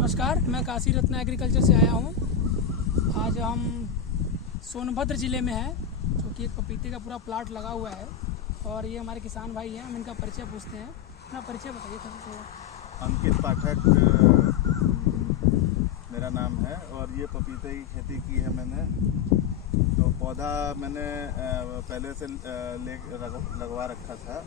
नमस्कार, मैं काशी रत्न एग्रीकल्चर से आया हूँ। आज हम सोनभद्र ज़िले में हैं, जो कि एक पपीते का पूरा प्लाट लगा हुआ है और ये हमारे किसान भाई हैं। हम इनका परिचय पूछते हैं। अपना परिचय बताइए सर। अंकित पाठक मेरा नाम है और ये पपीते की खेती की है मैंने। तो पौधा मैंने पहले से लगवा रखा था,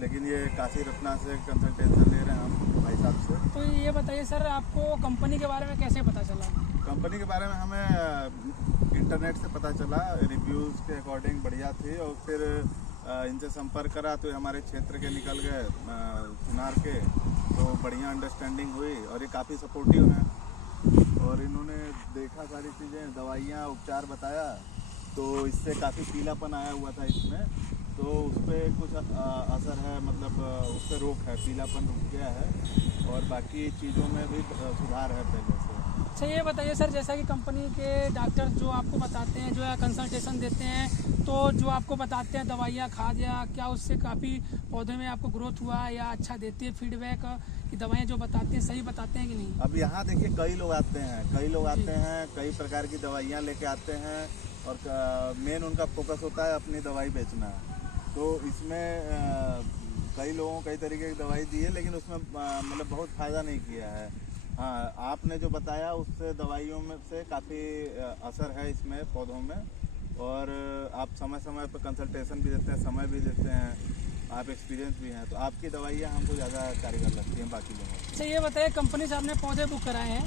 लेकिन ये काशी रत्ना से कंसल्टेशन ले रहे हैं हम भाई साहब से। तो ये बताइए सर, आपको कंपनी के बारे में कैसे पता चला? कंपनी के बारे में हमें इंटरनेट से पता चला, रिव्यूज़ के अकॉर्डिंग बढ़िया थी और फिर इनसे संपर्क करा तो हमारे क्षेत्र के निकल गए सुनार के, तो बढ़िया अंडरस्टैंडिंग हुई और ये काफ़ी सपोर्टिव हैं और इन्होंने देखा सारी चीज़ें, दवाइयाँ, उपचार बताया, तो इससे काफ़ी पीलापन आया हुआ था इसमें, तो उस पर कुछ असर है, मतलब उस पर रोक है, पीलापन रुक गया है और बाकी चीज़ों में भी सुधार है पहले से। अच्छा, ये बताइए सर, जैसा कि कंपनी के डॉक्टर जो आपको बताते हैं, जो है कंसल्टेशन देते हैं, तो जो आपको बताते हैं दवाइयाँ, खाद या क्या उससे काफ़ी पौधे में आपको ग्रोथ हुआ या अच्छा देती है फीडबैक कि दवाइयाँ जो बताते हैं सही बताते हैं कि नहीं? अब यहाँ देखिए कई लोग आते हैं, कई प्रकार की दवाइयाँ लेके आते हैं और मेन उनका फोकस होता है अपनी दवाई बेचना। तो इसमें कई लोगों कई तरीके की दवाई दी है, लेकिन उसमें मतलब बहुत फ़ायदा नहीं किया है। हाँ, आपने जो बताया उससे दवाइयों में से काफ़ी असर है इसमें पौधों में, और आप समय समय पर कंसल्टेशन भी देते हैं, समय भी देते हैं, आप एक्सपीरियंस भी हैं, तो आपकी दवाइयाँ हमको ज़्यादा कारगर लगती हैं बाकी लोगों से। अच्छा, ये बताइए, कंपनी से आपने पौधे बुक कराए हैं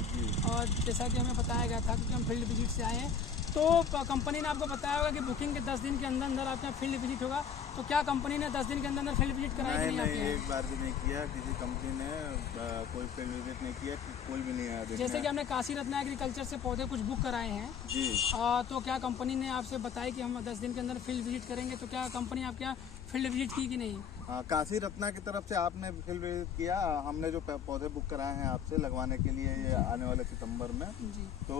और जैसा कि हमें बताया गया था, क्योंकि हम फील्ड विजिट से आए हैं, तो कंपनी ने आपको बताया होगा कि बुकिंग के 10 दिन के अंदर अंदर आपका फील्ड विजिट होगा। तो क्या कंपनी ने 10 दिन के अंदर अंदर फील्ड विजिट कराई कि नहीं? एक बार भी नहीं किया, किसी कंपनी ने कोई फील्ड विजिट नहीं किया, कोई भी नहीं आया। जैसे कि हमने काशी रत्न एग्रीकल्चर से पौधे कुछ बुक कराए हैं जी, तो क्या कंपनी ने आपसे बताया कि हम 10 दिन के अंदर फील्ड विजिट करेंगे, तो क्या कंपनी आपके यहाँ फील्ड विजिट की कि नहीं? हाँ, काशी रत्ना की तरफ से आपने फील्ड विजिट किया। हमने जो पौधे बुक कराए हैं आपसे लगवाने के लिए ये आने वाले सितंबर में जी। तो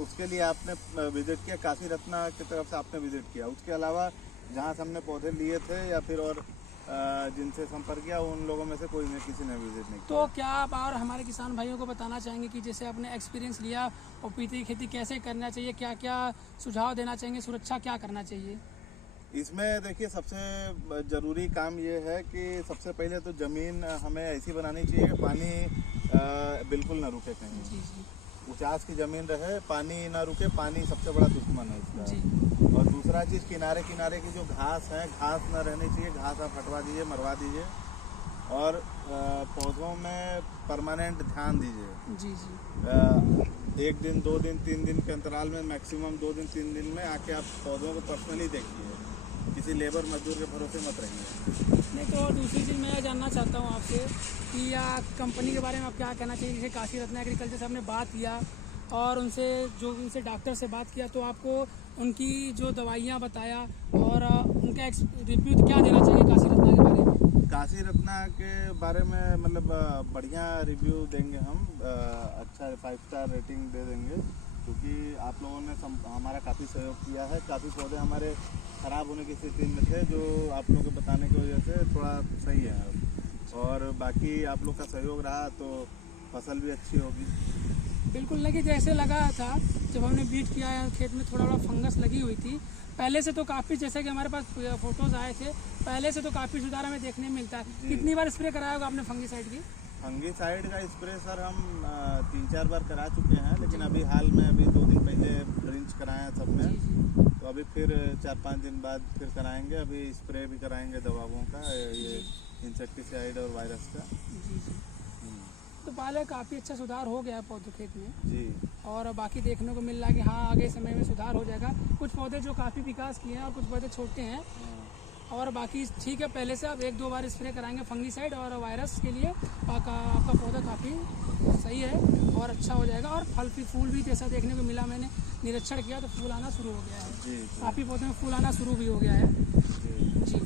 उसके लिए आपने विजिट किया, काशी रत्ना की तरफ से आपने विजिट किया। उसके अलावा जहाँ से हमने पौधे लिए थे या फिर और जिनसे संपर्क किया उन लोगों में से किसी ने विजिट नहीं किया। तो क्या आप और हमारे किसान भाइयों को बताना चाहेंगे कि जैसे आपने एक्सपीरियंस लिया, पपीते की खेती कैसे करना चाहिए, क्या क्या सुझाव देना चाहेंगे, सुरक्षा क्या करना चाहिए? इसमें देखिए सबसे ज़रूरी काम ये है कि सबसे पहले तो ज़मीन हमें ऐसी बनानी चाहिए कि पानी बिल्कुल ना रुके कहीं। जी जी। उचास की ज़मीन रहे, पानी ना रुके, पानी सबसे बड़ा दुश्मन है इसका। जी। और दूसरा चीज़, किनारे किनारे की जो घास है, घास ना रहनी चाहिए, घास आप हटवा दीजिए, मरवा दीजिए और पौधों में परमानेंट ध्यान दीजिए। जी जी। 1 दिन 2 दिन 3 दिन के अंतराल में, मैक्सिमम 2 दिन 3 दिन में आके आप पौधों को पर्सनली देखिए, किसी लेबर मजदूर के भरोसे मत रहिए। नहीं, तो दूसरी चीज़ मैं जानना चाहता हूँ आपसे कि या कंपनी के बारे में आप क्या कहना चाहिए? जैसे काशी रत्न एग्रीकल्चर से आपने बात किया और उनसे डॉक्टर से बात किया, तो आपको उनकी जो दवाइयाँ बताया और उनका रिव्यू क्या देना चाहिए काशी रत्ना के बारे में? काशी रत्ना के बारे में मतलब बढ़िया रिव्यू देंगे हम, अच्छा 5 स्टार रेटिंग दे देंगे, क्योंकि आप लोगों ने हमारा काफ़ी सहयोग किया है। काफ़ी पौधे हमारे ख़राब होने की स्थिति में थे, जो आप लोगों के बताने की वजह से थोड़ा सही है, और बाकी आप लोग का सहयोग रहा तो फसल भी अच्छी होगी। बिल्कुल लगी, जैसे लगा था जब हमने बीट किया है, खेत में थोड़ा बड़ा फंगस लगी हुई थी। पहले से तो काफ़ी, जैसे कि हमारे पास फोटोज़ आए थे, पहले से तो काफ़ी सुधार हमें देखने में मिलता है। कितनी बार स्प्रे कराया होगा आपने फंगीसाइड की? फंगीसाइड का स्प्रे सर हम 3-4 बार करा चुके हैं, लेकिन अभी हाल में 2 दिन पहले ड्रिंच कराए सब में, तो अभी फिर 4-5 दिन बाद फिर कराएंगे। अभी स्प्रे भी कराएंगे दवाओं का, ये इंसेक्टिसाइड और वायरस का। जी जी। तो पहले काफ़ी अच्छा सुधार हो गया है पौधों खेत में जी, और बाकी देखने को मिल रहा है कि हाँ आगे समय में सुधार हो जाएगा। कुछ पौधे जो काफ़ी विकास किए हैं और कुछ पौधे छोटे हैं, और बाकी ठीक है। पहले से आप 1-2 बार स्प्रे कराएंगे फंगीसाइड और वायरस के लिए, आपका पौधा काफ़ी सही है और अच्छा हो जाएगा। और फूल भी जैसा देखने को मिला, मैंने निरीक्षण किया तो फूल आना शुरू हो गया है। काफ़ी पौधों में फूल आना शुरू भी हो गया है। जी,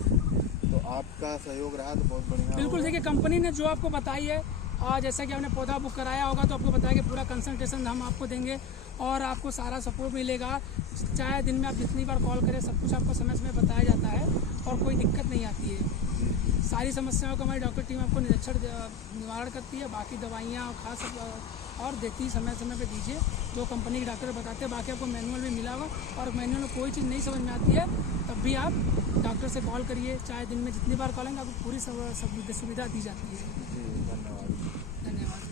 तो आपका सहयोग रहा तो बहुत बढ़िया। बिल्कुल, देखिए कंपनी ने जो आपको बताई है और जैसा कि आपने पौधा बुक कराया होगा तो आपको बताया कि पूरा कंसल्टेशन हम आपको देंगे और आपको सारा सपोर्ट मिलेगा। चाहे दिन में आप जितनी बार कॉल करें सब कुछ आपको समय समय बताया जाता है और कोई दिक्कत नहीं आती है। सारी समस्याओं का हमारी डॉक्टर टीम आपको निवारण करती है। बाकी दवाइयाँ और खास और देती है, समय समय पे दीजिए जो कंपनी के डॉक्टर बताते हैं। बाकी आपको मैनुअल भी मिला होगा और मैनुअल में कोई चीज़ नहीं समझ में आती है तब भी आप डॉक्टर से कॉल करिए। चाहे दिन में जितनी बार कॉल करेंगे आपको पूरी सुविधा दी जाती है। धन्यवाद।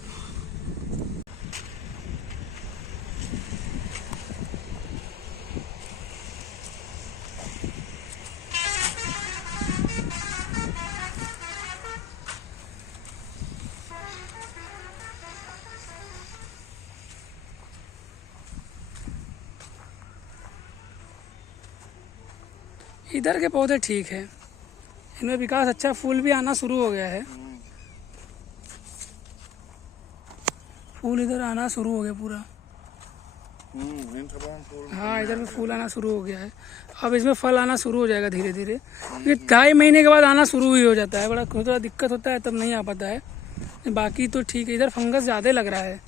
इधर के पौधे ठीक है, इनमें विकास अच्छा, फूल भी आना शुरू हो गया है। फूल इधर आना शुरू हो गया पूरा। हाँ, इधर भी फूल आना शुरू हो गया है। अब इसमें फल आना शुरू हो जाएगा धीरे धीरे। ये 2.5 महीने के बाद आना शुरू ही हो जाता है। बड़ा थोड़ा दिक्कत होता है तब नहीं आ पाता है, बाकी तो ठीक है। इधर फंगस ज़्यादा लग रहा है।